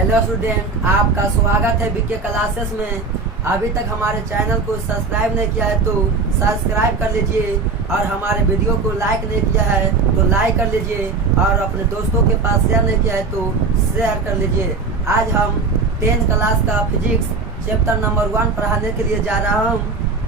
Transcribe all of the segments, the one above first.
Hello student, आपका स्वागत है बीके क्लासेस में। अभी तक हमारे चैनल को सब्सक्राइब नहीं किया है तो सब्सक्राइब कर लीजिए, और हमारे वीडियो को लाइक नहीं किया है तो लाइक कर लीजिए, और अपने दोस्तों के पास शेयर नहीं किया है तो शेयर कर लीजिए। आज हम 10th क्लास का फिजिक्स चैप्टर नंबर 1 पढ़ाने के लिए जा रहा हूँ।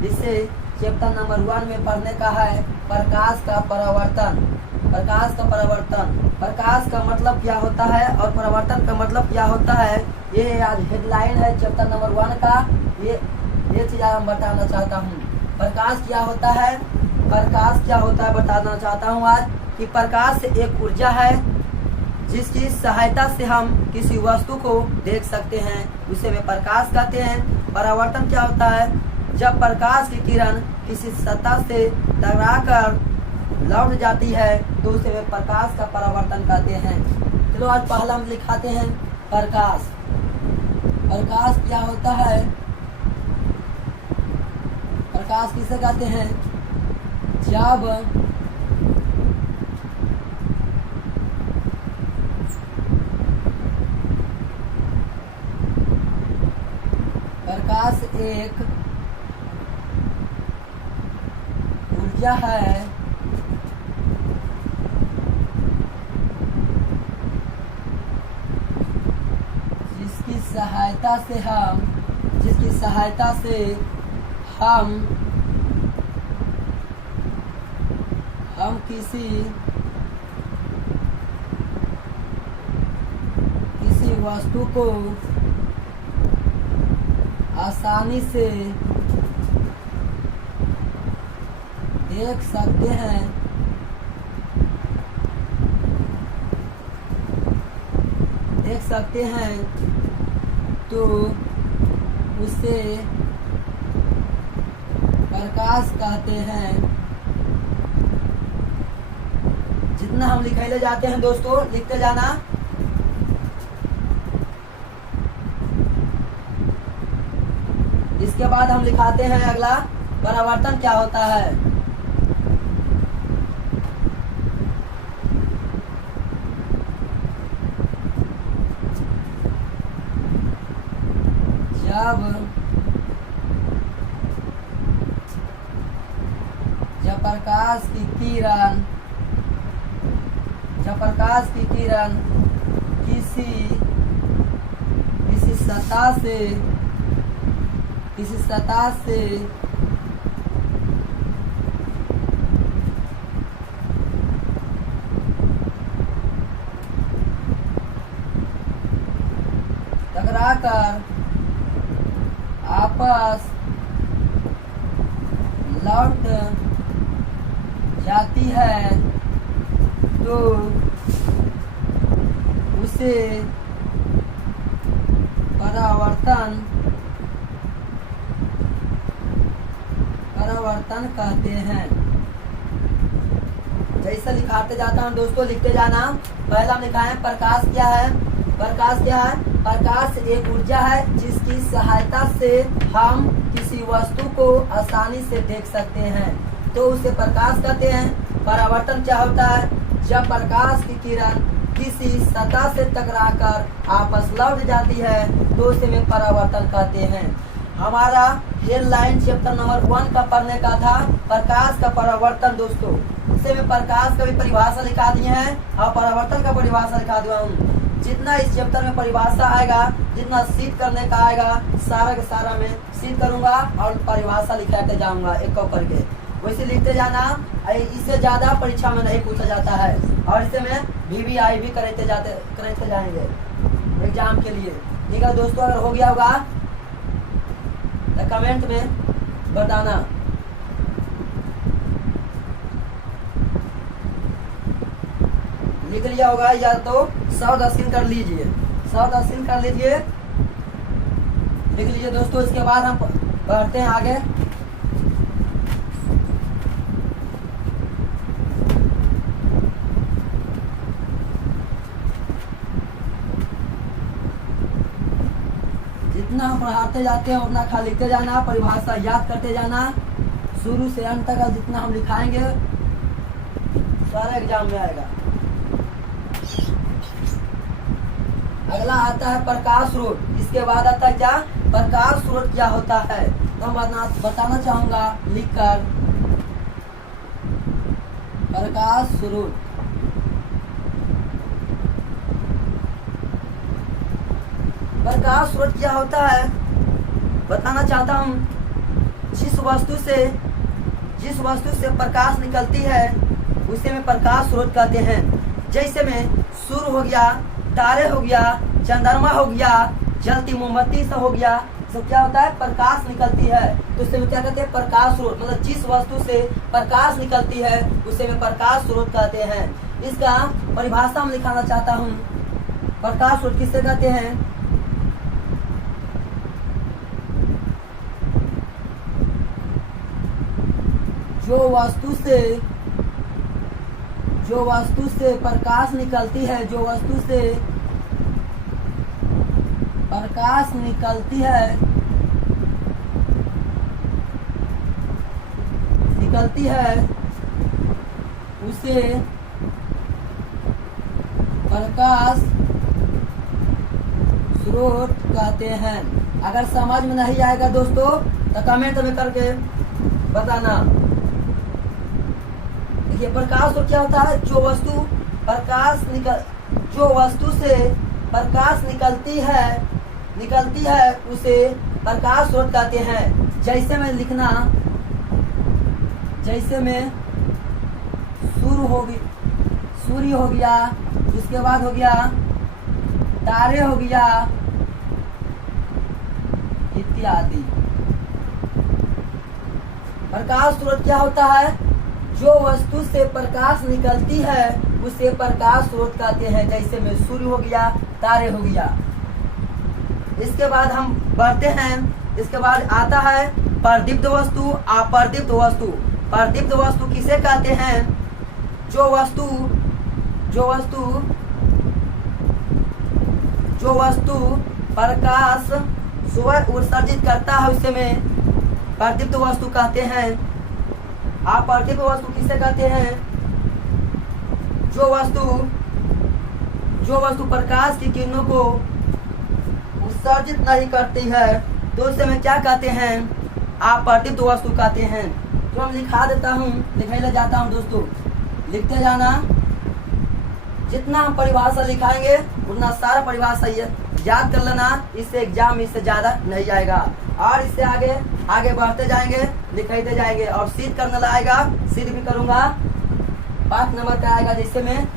जिससे चैप्टर नंबर 1 में पढ़ने का है प्रकाश का परावर्तन। प्रकाश का परावर्तन, प्रकाश का मतलब क्या होता है और परावर्तन का मतलब क्या होता है, ये आज हेडलाइन है चैप्टर नंबर 1 का। ये चीज हम बताना चाहता हूँ। प्रकाश क्या होता है, प्रकाश क्या होता है बताना चाहता हूँ आज। कि प्रकाश एक ऊर्जा है जिसकी सहायता से हम किसी वस्तु को देख सकते हैं, उसे वे प्रकाश कहते हैं। परावर्तन क्या होता है, जब प्रकाश की किरण किसी सतह से टकराकर लौट जाती है तो उसे वे प्रकाश का परावर्तन कहते हैं। चलो आज पहला हम लिखाते हैं प्रकाश। प्रकाश क्या होता है, प्रकाश किसे कहते हैं, जब प्रकाश एक ऊर्जा है जिसकी सहायता से हम किसी वस्तु को आसानी से देख सकते हैं तो उसे प्रकाश कहते हैं। जितना हम लिखने जाते हैं दोस्तों लिखते जाना। इसके बाद हम लिखाते हैं अगला, परावर्तन क्या होता है। जब प्रकाश की किरण किसी सतह से टकराकर आपस लौट जाती है तो उसे परावर्तन कहते हैं। जैसे लिखाते जाता हूँ दोस्तों लिखते जाना। पहला लिखा है प्रकाश क्या है। प्रकाश एक ऊर्जा है जिसकी सहायता से हम किसी वस्तु को आसानी से देख सकते हैं तो उसे प्रकाश कहते हैं। परावर्तन क्या होता है, जब प्रकाश की किरण किसी सतह से टकराकर आपस लौट जाती है तो उसे वे परावर्तन कहते हैं। हमारा हेडलाइन चैप्टर नंबर 1 का पढ़ने का था प्रकाश का परावर्तन दोस्तों। इसे मैं प्रकाश का भी परिभाषा लिखा दिए हैं और परावर्तन का परिभाषा लिखा दिया हूँ। जितना इस चैप्टर में परिभाषा आएगा, जितना सीट करने का आएगा, सारा का सारा मैं सीट करूंगा और परिभाषा लिखाते जाऊंगा एक करके। वैसे लिखते जाना। इससे ज्यादा परीक्षा में नहीं पूछा जाता है और इसे मैं VVI भी करते जाएंगे एग्जाम के लिए। ठीक है दोस्तों, अगर हो गया होगा तो कमेंट में बताना। लिख लिया होगा या तो शब्द स्क्रीन कर लीजिए, लिख लीजिए दोस्तों। इसके बाद हम बढ़ते हैं आगे। जितना हम पढ़ाते जाते हैं उतना खाली लिखते जाना, परिभाषा याद करते जाना। शुरू से अंत तक जितना हम लिखाएंगे सारा एग्जाम में आएगा। अगला आता है प्रकाश स्रोत। इसके बाद आता है क्या, प्रकाश स्रोत क्या होता है। तो मैं बताना चाहूंगा लिखकर, प्रकाश स्रोत। प्रकाश स्रोत क्या होता है बताना चाहता हूँ। जिस वस्तु से प्रकाश निकलती है उसे में प्रकाश स्रोत कहते हैं। जैसे में सूर्य हो गया, तारे हो गया, चंद्रमा हो गया, जलती मोमबत्ती से हो गया, सब क्या होता है, प्रकाश निकलती है। तो उसे में क्या कहते हैं, प्रकाश स्रोत। मतलब जिस वस्तु से प्रकाश निकलती है उसे में प्रकाश स्रोत कहते हैं। इसका परिभाषा में लिखाना चाहता हूँ। प्रकाश स्रोत किसे कहते हैं, जो वस्तु से प्रकाश निकलती है, जो वस्तु से प्रकाश निकलती है उसे प्रकाश स्रोत कहते हैं। अगर समझ में नहीं आएगा दोस्तों तो कमेंट में करके बताना। देखिए प्रकाश स्रोत क्या होता है, जो वस्तु से प्रकाश निकलती है उसे प्रकाश स्रोत कहते हैं। जैसे में लिखना, जैसे में सूर्य हो गया, उसके बाद हो गया तारे हो गया इत्यादि। प्रकाश स्रोत क्या होता है, जो वस्तु से प्रकाश निकलती है उसे प्रकाश स्रोत कहते हैं। जैसे में सूर्य हो गया, तारे हो गया। इसके बाद हम बढ़ते हैं। इसके बाद आता है प्रदीप्त वस्तु, अप्रदीप्त वस्तु। प्रदीप्त वस्तु किसे कहते हैं, जो वस्तु प्रकाश स्वयं उत्सर्जित करता है उसे में प्रदीप्त वस्तु कहते हैं। अप्रदीप्त वस्तु किसे कहते हैं, जो वस्तु प्रकाश की किरणों को उत्सर्जित नहीं करती है तो उसे में क्या कहते हैं, अप्रदीप्त वस्तु कहते हैं। तो हम लिखा देता हूँ, लिखाने जाता हूँ दोस्तों, लिखते जाना। जितना हम परिभाषा लिखाएंगे उतना सारा परिभाषा याद कर लेना। इससे एग्जाम इससे ज्यादा नहीं आएगा। और इससे आगे बढ़ते जाएंगे, लिखते जाएंगे। और सिद्ध करने लाएगा, सिद्ध भी करूंगा। 5 नंबर का आएगा, जिससे में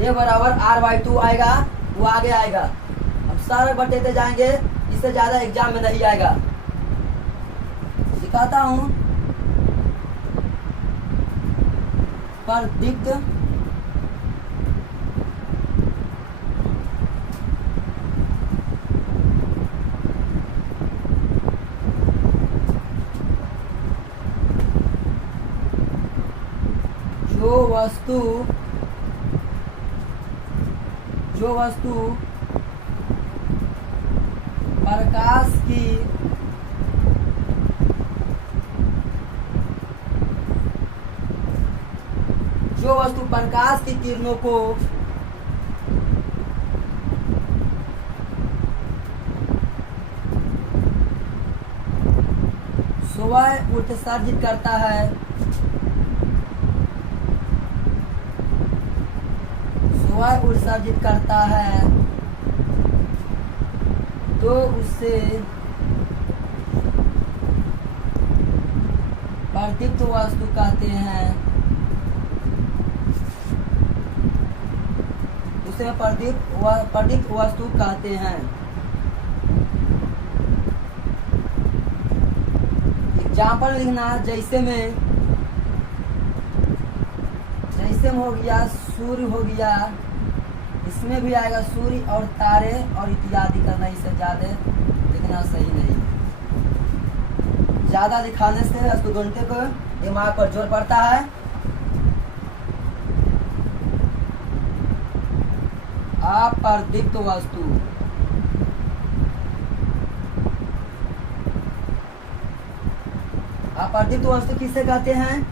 A बराबर R/2 आएगा, वो आगे आएगा। अब सारे बढ़ते जाएंगे, इससे ज्यादा एग्जाम में नहीं आएगा। दिखाता हूँ। प्रदीप्त जो वस्तु प्रकाश की किरणों को स्वयं उत्सर्जित करता है, तो उससे प्रदीप्त वस्तु कहते हैं। उसे प्रदीप्त वस्तु कहते हैं। एग्जाम्पल लिखना, जैसे में हो गया, सूर्य हो गया, इसमें भी आएगा सूर्य और तारे और इत्यादि करना। इससे ज्यादा लिखना सही नहीं। ज्यादा लिखाने से स्टूडेंट को दिमाग पर जोर पड़ता है। अप्रदीप्त वस्तु, अप्रदीप्त वस्तु किसे कहते हैं,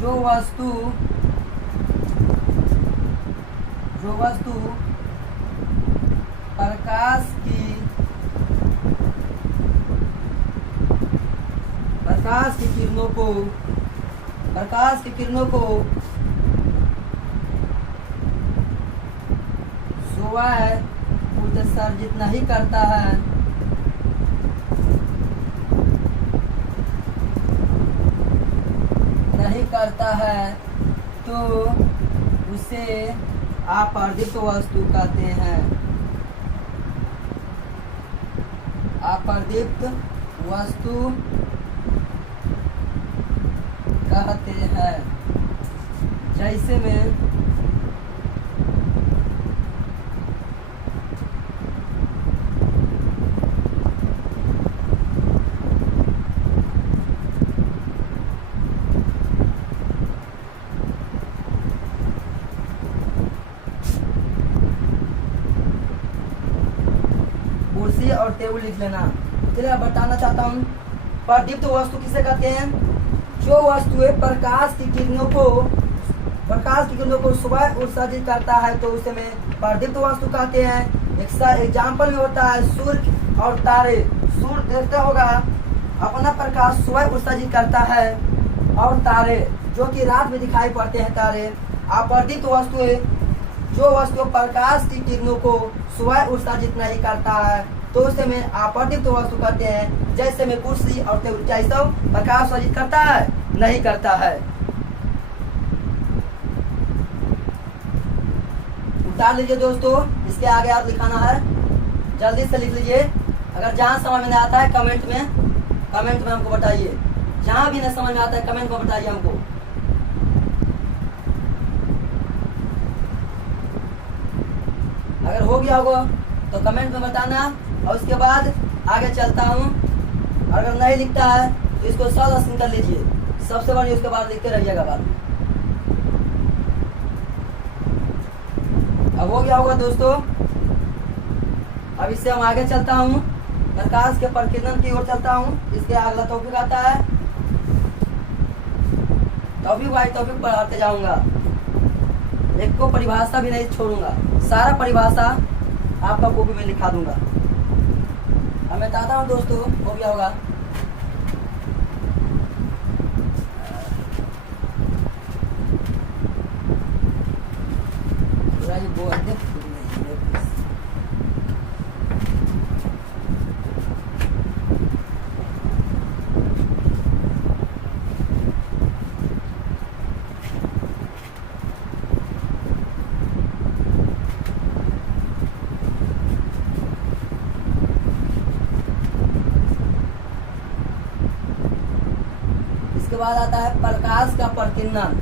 जो वस्तु जो वस्तु प्रकाश की किरणों को स्वयं उत्सर्जित नहीं करता है तो उसे अपर्दित वस्तु कहते हैं। अपर्दित वस्तु कहते हैं। जैसे में कुर्सी और टेबल लिख लेना। चलिए बताना चाहता हूँ प्रदीप्त वस्तु किसे कहते हैं? जो वस्तुएं प्रकाश की किरणों को सुबह उत्सर्जित करता है तो उसे में प्रदीप्त वस्तु कहते हैं। एग्जाम्पल में होता है सूर्य और तारे। सूर्य देखता होगा अपना प्रकाश सुबह उत्सर्जित करता है और तारे जो कि रात में दिखाई पड़ते हैं तारे अपर्दित वस्तुएं, जो वस्तु प्रकाश की किरणों को सुबह उत्सर्जित नहीं करता है तो उसे में अपर्दित वस्तु कहते हैं। जैसे में कुर्सी और टेबल, क्या सब प्रकाश उत्सर्जित करता है? नहीं करता है। उतार लीजिए दोस्तों, इसके आगे आप लिखाना है, जल्दी से लिख लीजिए। अगर जहाँ समझ में नहीं आता है कमेंट में हमको बताइए। जहाँ भी नहीं समझ में आता है कमेंट में बताइए हमको। अगर हो गया होगा तो कमेंट में बताना और उसके बाद आगे चलता हूँ। अगर नहीं लिखता है तो इसको सॉल्व कर लीजिए, सबसे बड़ी उसके बाद लिखते रहिएगा बात। अब हो गया होगा दोस्तों। अब इससे हम आगे चलता हूँ, प्रकाश के प्रकीर्णन की ओर चलता हूँ। इसके अगला टॉपिक आता है, टॉपिक बाय टॉपिक पढ़ाते जाऊंगा, एक को परिभाषा भी नहीं छोड़ूंगा, सारा परिभाषा आपका कॉपी में लिखा दूंगा। अब मैं बताता हूँ दोस्तों, हो गया होगा। इसके बाद आता है प्रकाश का प्रकीर्णन।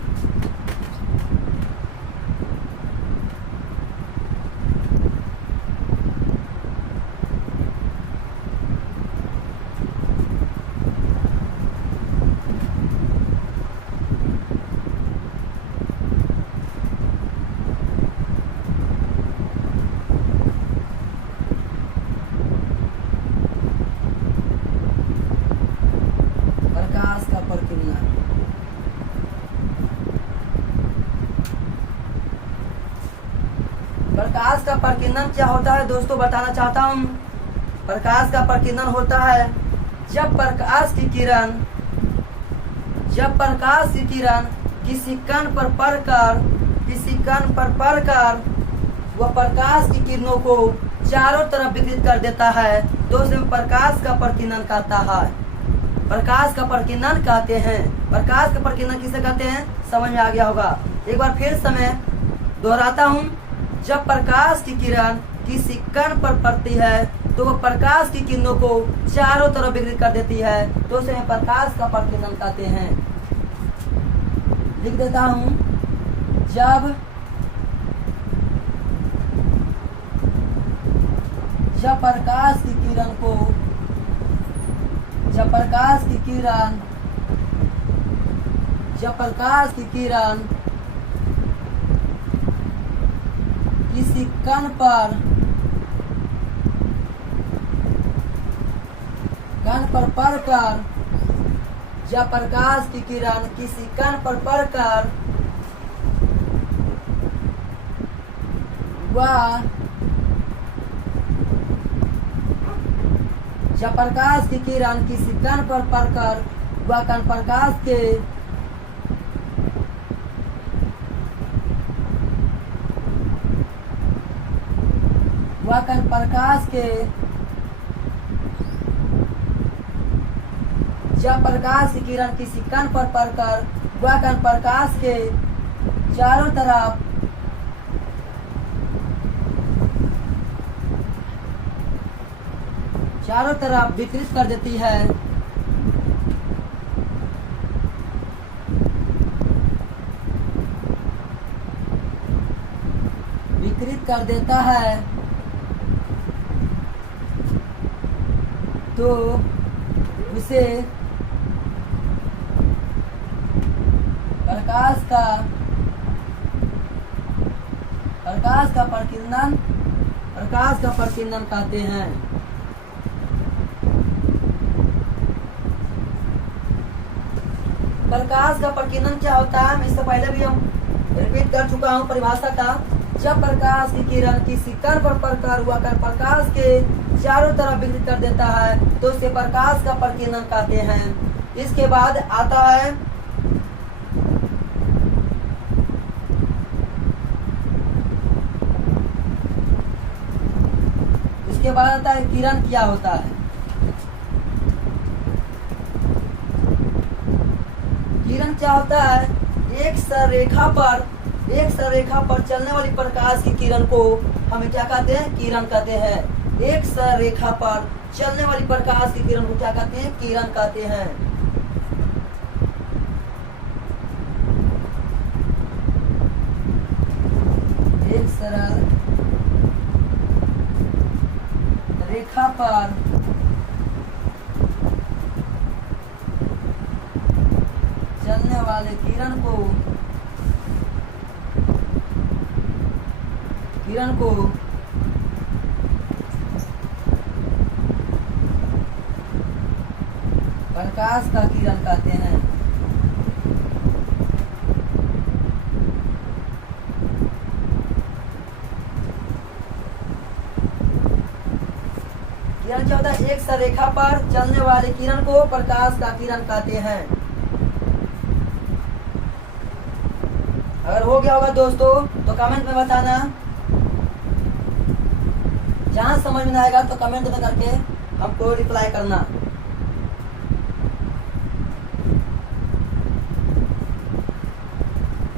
प्रकाश का प्रकीर्णन क्या होता है दोस्तों, बताना चाहता हूँ। प्रकाश का प्रकीर्णन होता है जब प्रकाश की किरण किसी कण पर पड़कर वह प्रकाश की किरणों को चारों तरफ विकृत कर देता है तो उसे प्रकाश का प्रकीर्णन कहता है। प्रकाश का प्रकीर्णन कहते हैं। प्रकाश का प्रकीर्णन किसे कहते हैं, समझ में आ गया होगा। एक बार फिर से मैं दोहराता हूँ। जब प्रकाश की किरण किसी कण पर पड़ती है तो वह प्रकाश की किरणों को चारों तरफ विकृत कर देती है तो उसे प्रकाश का प्रकीर्णन कहते हैं। लिख देता हूँ, जब प्रकाश की किरण किसी कण पर पड़कर, जब प्रकाश की किरण किसी कण पर पड़कर वह जब प्रकाश की किरण किसी कण पर पड़कर वह कण प्रकाश के जब प्रकाश की किरण किसी कण पर पड़कर वह कण प्रकाश के चारों तरफ विकृत कर देती है, विकृत कर देता है, तो उसे प्रकाश का प्रकीर्णन कहते हैं। प्रकाश का प्रकीर्णन क्या होता है, इससे पहले भी हम रिपीट कर चुका हूँ परिभाषा का। जब प्रकाश की किरण किसी कण पर पड़कर हुआ कण प्रकाश के चारों तरफ विकृत कर देता है तो उसे प्रकाश का प्रकीर्णन कहते हैं। इसके बाद आता है किरण क्या होता है। किरण क्या होता है, एक सररेखा पर चलने वाली प्रकाश की किरण को हमें क्या कहते हैं, किरण कहते हैं। एक सररेखा पर चलने वाली प्रकाश की किरण को क्या कहते हैं, किरण कहते हैं। एक सरल रेखा पर चलने वाले किरण को प्रकाश का किरण कहते हैं। किरण क्या होता है, एक सररेखा पर चलने वाले किरण को प्रकाश का किरण कहते हैं। अगर हो गया होगा दोस्तों तो कमेंट में बताना, जहां समझ में आएगा तो कमेंट में करके हमको रिप्लाई करना।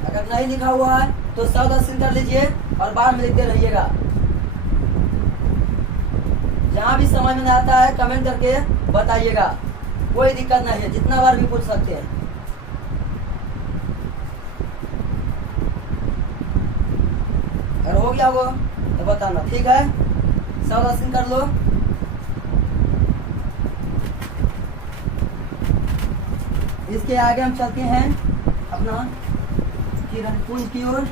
अगर नहीं लिखा हुआ है तो सावधान कर लीजिए और बाद में लिखते रहिएगा। जहाँ भी समझ में आता है कमेंट करके बताइएगा, कोई दिक्कत नहीं है, जितना बार भी पूछ सकते हैं। अगर हो गया हो तो बताना, ठीक है। सावधान कर लो। इसके आगे हम चलते हैं अपना किरण पुंज की ओर।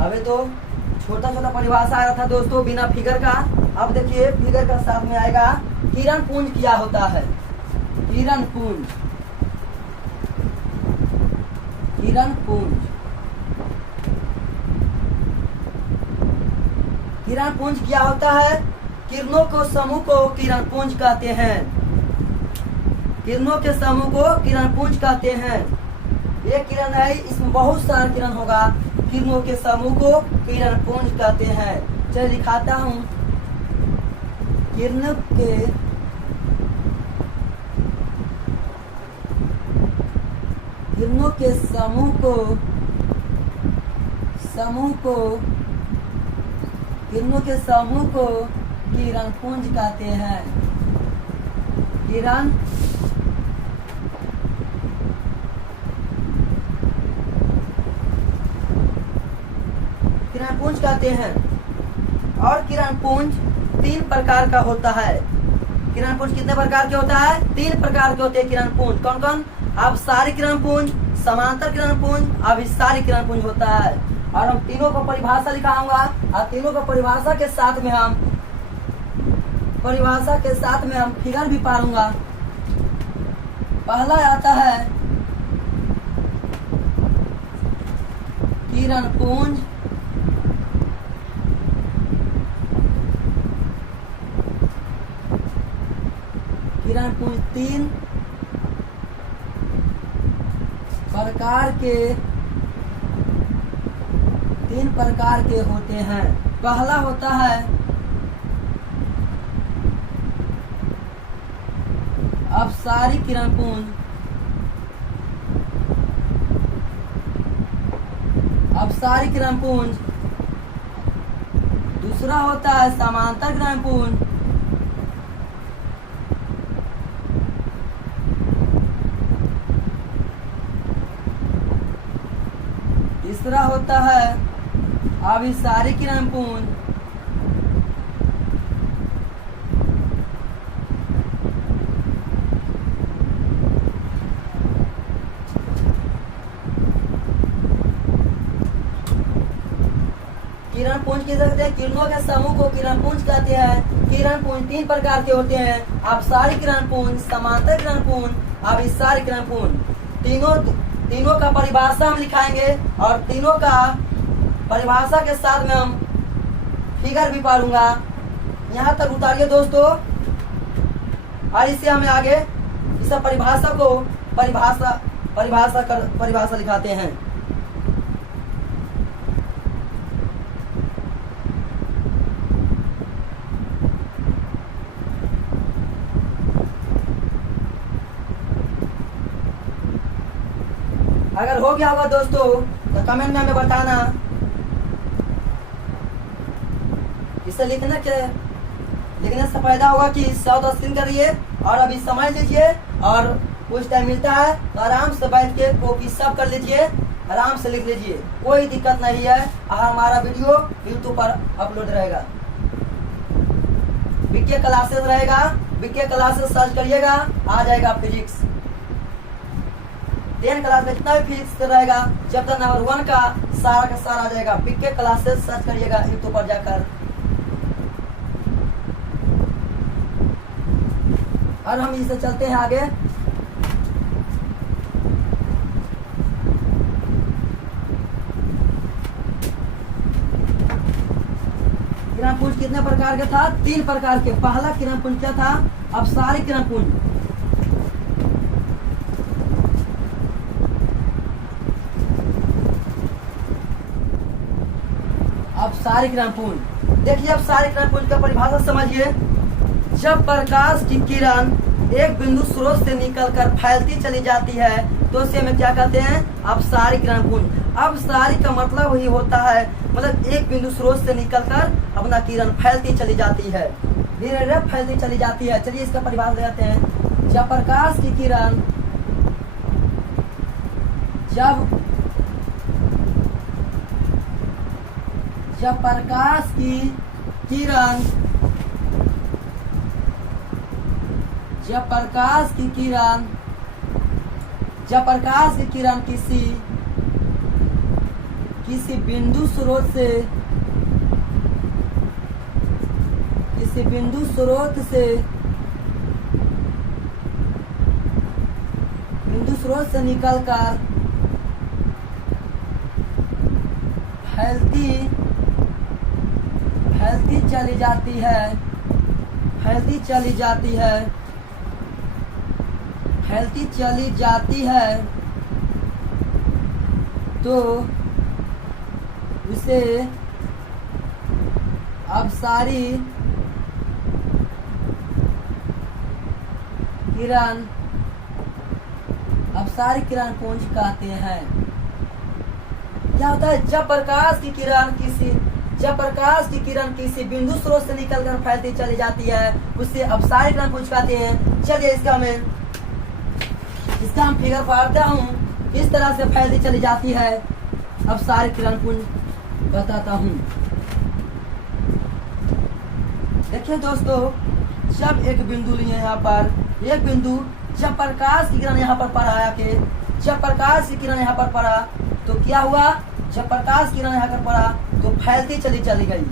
अभी तो छोटा छोटा परिभाषा आया था दोस्तों बिना फिगर का। अब देखिए फिगर का साथ में आएगा किरण पुंज क्या होता है। किरण पुंज क्या होता है, किरणों को समूह को किरण पुंज कहते हैं। किरणों के समूह को किरण पुंज कहते हैं। एक किरण है, इसमें बहुत सारा किरण होगा, किरणों के समूह को किरण पुंज कहते हैं। चलिए दिखाता हूँ। किरणों के समूह को किरण पुंज कहते हैं। किरण पुंज कहते हैं। और किरण पुंज 3 प्रकार का होता है। किरण पुंज कितने प्रकार के होता है, 3 प्रकार के होते हैं किरण पुंज। कौन कौन, आप सारे किरण पुंज, समांतर किरण पुंज, अभिसारी किरण पुंज होता है। और हम तीनों को परिभाषा लिखाऊंगा और तीनों को परिभाषा के साथ में हम फिगर भी पाऊंगा। पहला आता है किरण पुंज, किरण पुंज तीन प्रकार के होते हैं। पहला होता है अपसारी किरण पुंज, अपसारी किरण पुंज। दूसरा होता है समांतर किरण पुंज, तीसरा होता है अभिसारी किरण पुंज, किरण पुंज कह सकते हैं। किरणों के समूह को किरण पुंज कहते हैं। किरण पुंज तीन प्रकार के होते हैं, अपसारी किरण पुंज, समांतर किरण पुंज, अभिसारी किरण पुंज। तीनों का परिभाषा हम लिखाएंगे और तीनों का परिभाषा के साथ में हम फिगर भी पढ़ूंगा। यहाँ तक उतारिए दोस्तों, और इससे हमें आगे इस परिभाषा लिखाते हैं। अगर हो गया होगा दोस्तों तो कमेंट में हमें बताना। इसे लिखने से फायदा होगा कि 100 स्क्रीन करिए और अभी समझ लीजिए, और कुछ टाइम मिलता है तो आराम से बैठ के कॉपी सब कर लीजिए, आराम से लिख लीजिए, कोई दिक्कत नहीं है। और हमारा वीडियो यूट्यूब पर अपलोड रहेगा, बीके क्लासेस रहेगा, बीके क्लासेस सर्च करिएगा, आ जाएगा फिजिक्स। 10 क्लास में जितना भी फिजिक्स रहेगा, चैप्टर नंबर 1 का सारा आ जाएगा। बीके क्लासेस सर्च करिएगा यूट्यूब पर जाकर। और हम इसे चलते हैं आगे। किरण पुंज कितने प्रकार का था? 3 प्रकार के। पहला किरण पुंज क्या था? अपसारी किरण पुंज। अपसारी किरण पुंज, देखिए अपसारी किरण पुंज का परिभाषा समझिए। जब प्रकाश की किरण एक बिंदु स्रोत से निकलकर फैलती चली जाती है तो उसे हमें क्या कहते हैं? अपसारी किरण पुंज। अपसारी का मतलब ही होता है, मतलब एक बिंदु स्रोत से निकलकर अपना किरण फैलती चली जाती है, धीरे धीरे फैलती चली जाती है। चलिए इसका परिभाषा देते हैं। जब प्रकाश की किरण जब प्रकाश की किरण किसी बिंदु स्रोत से निकलकर फैलती चली जाती है तो उसे अपसारी पुंज कहते हैं। क्या होता है? जब प्रकाश की किरण किसी बिंदु स्रोत से निकलकर फैलती चली जाती है उसे अपसारी किरण पुंज कहते हैं। चलिए इसका हम फिगर पाड़ता हूँ, किस तरह से फैलती चली जाती है अपसारी किरण पुंज बताता हूँ। देखिए दोस्तों, जब एक बिंदु लिए यहाँ पर, एक बिंदु जब प्रकाश की किरण यहाँ पर पड़ा आके, जब प्रकाश की किरण यहाँ पर पड़ा तो क्या हुआ, जब प्रकाश की किरण यहाँ पर पड़ा तो फैलती चली गई।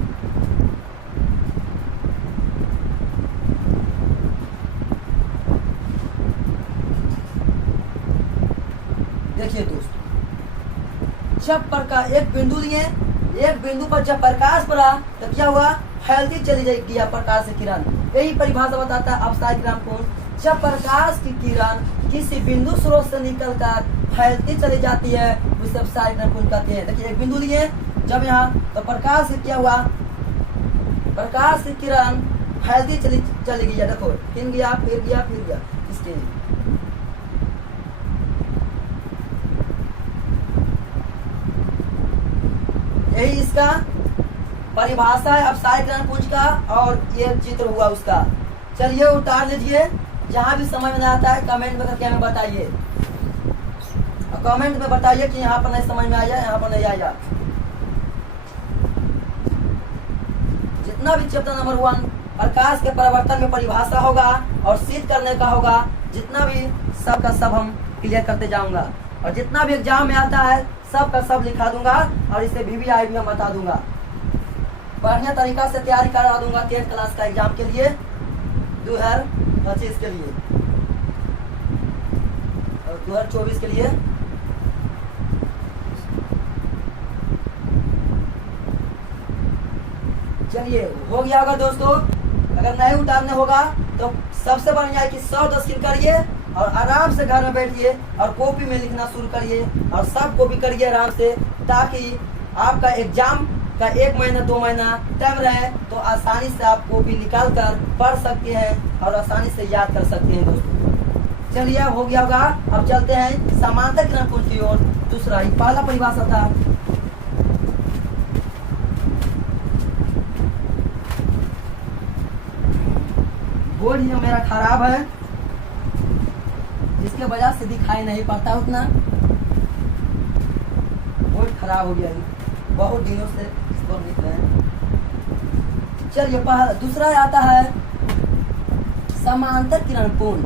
देखिए दोस्तों, जब प्रकाश एक बिंदु लिए, एक बिंदु पर जब प्रकाश पड़ा तो क्या हुआ, फैलती चली गई प्रकाश की किरण। यही परिभाषा बताता है अपसारी किरण कोण। जब प्रकाश की किरण किसी बिंदु स्रोत से निकलकर फैलती चली जाती है उसे अपसारी किरण कोण कहते हैं। देखिए एक बिंदु लिए, जब यहाँ तो प्रकाश क्या हुआ, प्रकाश की किरण फैलती चली गई है। देखो फिर गया फिर गया फिर गया, इसके यही इसका परिभाषा है अपसारी किरण पुंज का, और ये चित्र हुआ उसका। चलिए उतार लीजिए, जहां भी समझ में आता है कमेंट में करके हमें बताइए, और कमेंट में बताइए कि यहाँ पर नहीं समझ में आया, यहाँ पर नहीं आया। जितना भी चैप्टर नंबर 1 प्रकाश के परिवर्तन में परिभाषा होगा और सिद्ध करने का होगा, जितना भी सब का सब हम क्लियर करते जाऊंगा, और जितना भी एग्जाम में आता है सब का सब लिखा दूंगा, और इसे VVI भी हम बता दूंगा। बढ़िया तरीका से तैयारी करा दूंगा 10th क्लास का एग्जाम के लिए 2025 के लिए और 2024 के लिए। चलिए हो गया होगा दोस्तों। अगर नहीं उतारने होगा तो सबसे बढ़िया है कि 100 स्क्रीन करिए और आराम से घर में बैठिए और कॉपी में लिखना शुरू करिए, और सब कॉपी करिए आराम से, ताकि आपका एग्जाम का 1 महीना 2 महीना टाइम रहे तो आसानी से आप कॉपी निकाल कर पढ़ सकते हैं और आसानी से याद कर सकते हैं दोस्तों। चलिए हो गया होगा। अब चलते हैं समांतर किरण पुंज की ओर। दूसरा ही पहला परिभाषा था, बोर्ड ही मेरा खराब है, जिसके वजह से दिखाई नहीं पड़ता उतना, बोर्ड खराब हो गया है, बहुत दिनों से इसको लिख रहे हैं। चलिए दूसरा आता है समांतर किरण पुंज।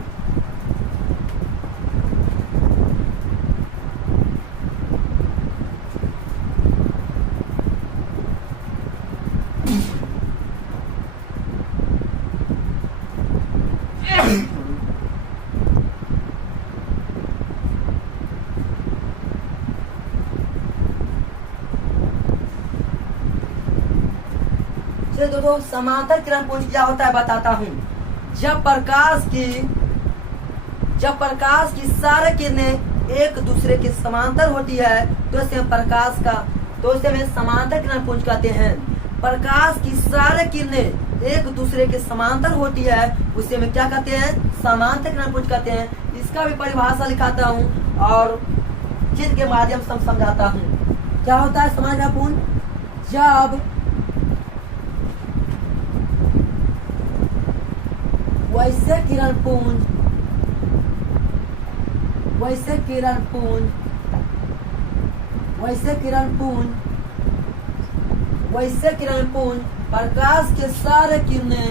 दोस्तों समांतर किरण पुंज क्या होता है बताता हूँ। जब प्रकाश की सारे किरणें एक दूसरे के समांतर होती है तो इसे समांतर किरण पुंज कहते हैं। प्रकाश की सारे किरणें एक दूसरे के समांतर होती है उसे में क्या कहते हैं, समांतर किरण पुंज कहते हैं। इसका भी परिभाषा लिखाता हूँ और चित्र के माध्यम से समझाता हूँ। क्या होता है समांतर किरण पुंज, जब वैसे किरण पुंज प्रकाश के सारे किरणें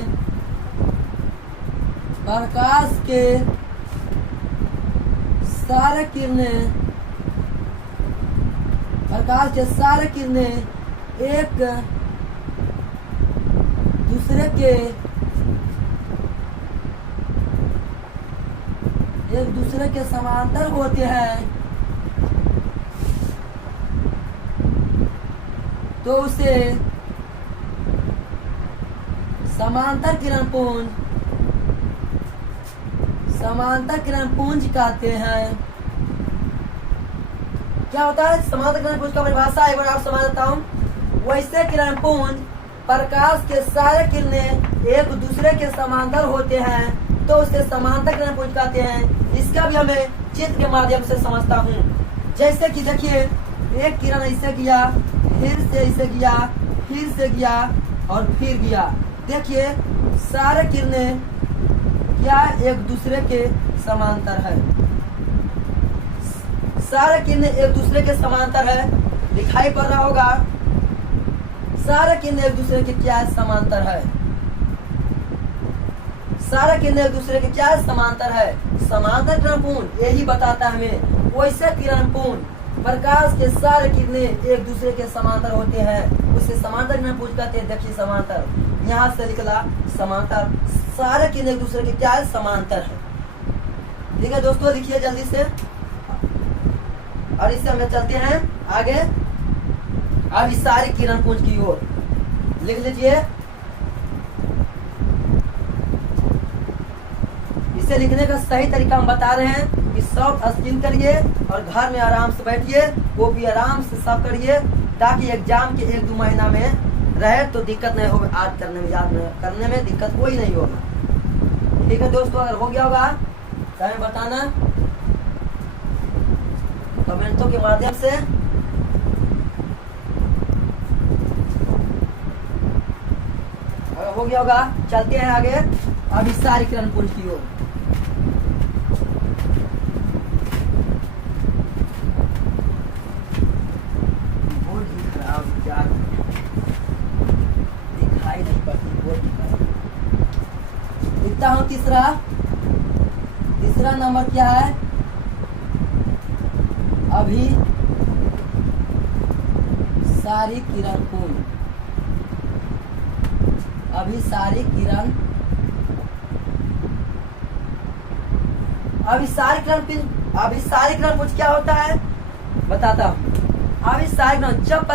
एक दूसरे के समांतर होते हैं तो उसे समांतर किरण पुंज कहते हैं। क्या होता है समांतर किरण पुंज का परिभाषा एक बार और समझ देता हूँ। वैसे किरण पुंज प्रकाश के सारे किरणें एक दूसरे के समांतर होते हैं तो उसे समांतर किरण पुंज कहते हैं। इसका भी हमें चित्र के माध्यम से समझता हूँ। जैसे कि देखिए एक किरण ऐसे गया, फिर से ऐसे गया, फिर से गया और फिर गया। देखिए सारे किरणें क्या एक दूसरे के समांतर है, सारे किरणें एक दूसरे के समांतर है, दिखाई पड़ रहा होगा। सारे किरणें एक दूसरे के क्या समांतर है, सारे किरणें एक दूसरे के क्या है? समांतर है। समांतर किरणपुंज यही बताता है हमें। वैसे किरणपुंज प्रकाश के सारे किरणें एक दूसरे के समांतर होते हैं, उसे समांतर किरणपुंज कहते हैं। देखिए समांतर, यहाँ से निकला समांतर, सारे किरणें एक दूसरे के क्या है? समांतर है। ठीक है दोस्तों, लिखिए जल्दी से। और इससे हम चलते हैं आगे अब इस सारे किरणपुंज की ओर। लिख लीजिए। इसे लिखने का सही तरीका हम बता रहे हैं कि सब स्किन करिए और घर में आराम से बैठिए, वो भी आराम से सब करिए, ताकि एग्जाम के 1-2 महीना में रहे तो दिक्कत नहीं होगी। आज करने में, याद करने में दिक्कत कोई नहीं होगा। ठीक है दोस्तों, अगर हो गया होगा तो हमें बताना कमेंटों के माध्यम से। अगर हो गया होगा चलते हैं आगे अब इस सारी किरणपुंज की ओर। दिखाई नहीं पड़ती बोर्ड। लिखता हूँ तीसरा नंबर क्या है? अभी सारी किरणपुंज, अभिसारी किरणपुंज क्या होता है बताता हूँ। अभिसारी किरण जब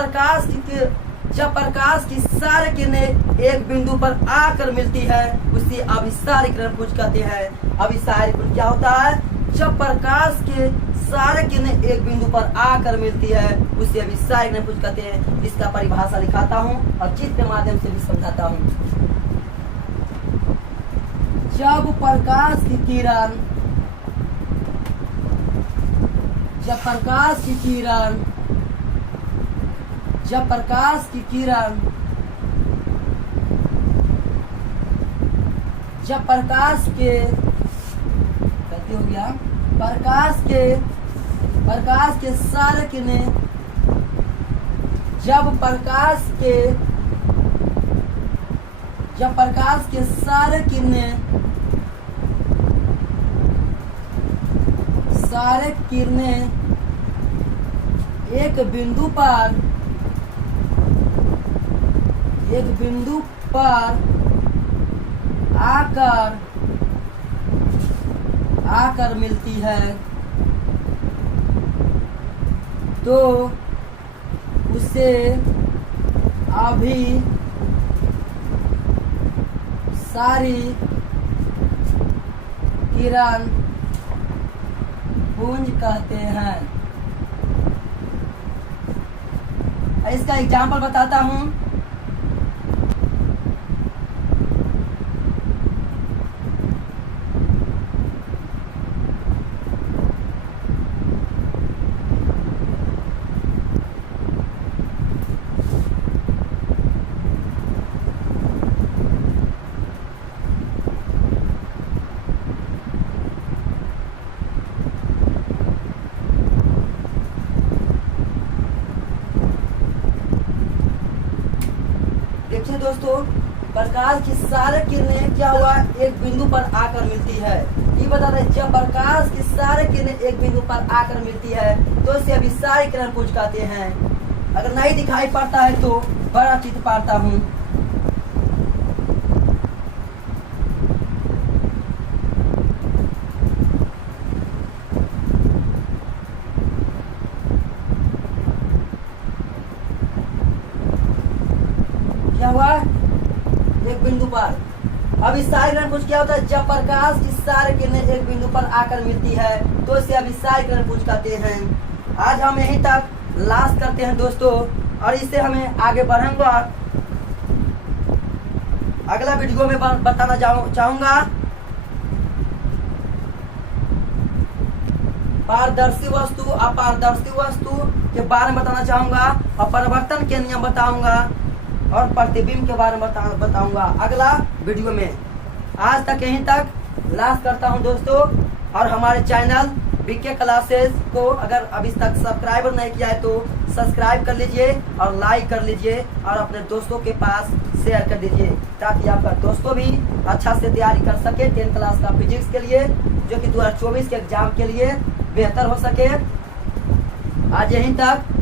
प्रकाश की सारे किरणें एक बिंदु पर आकर मिलती है उसे अभिसारी किरणपुंज कहते हैं। अभिसारी किरण क्या होता है? जब प्रकाश के सारे किरणें एक बिंदु पर आकर मिलती है उसे अभिसारी किरणपुंज कहते हैं। इसका परिभाषा लिखाता हूँ और चित्र के माध्यम से भी समझाता हूँ। जब प्रकाश की किरण जब प्रकाश के कहते हो गया प्रकाश के सारे किरणें जब प्रकाश के सारे किरणें एक बिंदु पर आकर मिलती है तो उसे अभिसारी किरणपुंज कहते हैं। इसका एग्जाम्पल बताता हूँ। देखिए दोस्तों, प्रकाश की सारे किरणें क्या हुआ? एक बिंदु पर आकर मिलती है। ये बता रहे जब प्रकाश की सारे किरणें एक बिंदु पर आकर मिलती है तो इसे अभिसारी किरणपुंज कहते हैं। अगर नहीं दिखाई पड़ता है तो बड़ा चित्र पाता हूँ। क्या हुआ? एक बिंदु पर। अब इस सारे किरणपुंज क्या होता है? जब प्रकाश की सारे किरणें एक बिंदु पर आकर मिलती है तो इसे अभिसारी किरणपुंज कहते हैं। आज हम यहीं तक लास्ट करते हैं दोस्तों, और इससे हमें आगे बढ़ूंगा। अगला वीडियो में बताना चाहूंगा पारदर्शी वस्तु, अपारदर्शी वस्तु के बारे में बताना चाहूंगा, और परिवर्तन के नियम बताऊंगा, और प्रतिबिंब के बारे में बताऊंगा अगला वीडियो में। आज तक यहीं तक लास्ट करता हूं दोस्तों, और हमारे चैनल बीके क्लासेस को अगर अभी तक सब्सक्राइब नहीं किया है तो सब्सक्राइब कर लीजिए और लाइक कर लीजिए और अपने दोस्तों के पास शेयर कर दीजिए। ताकि आपका दोस्तों भी अच्छा से तैयारी कर सके 10th क्लास का फिजिक्स के लिए, जो कि 2024 के एग्जाम के लिए बेहतर हो सके। आज यहीं तक।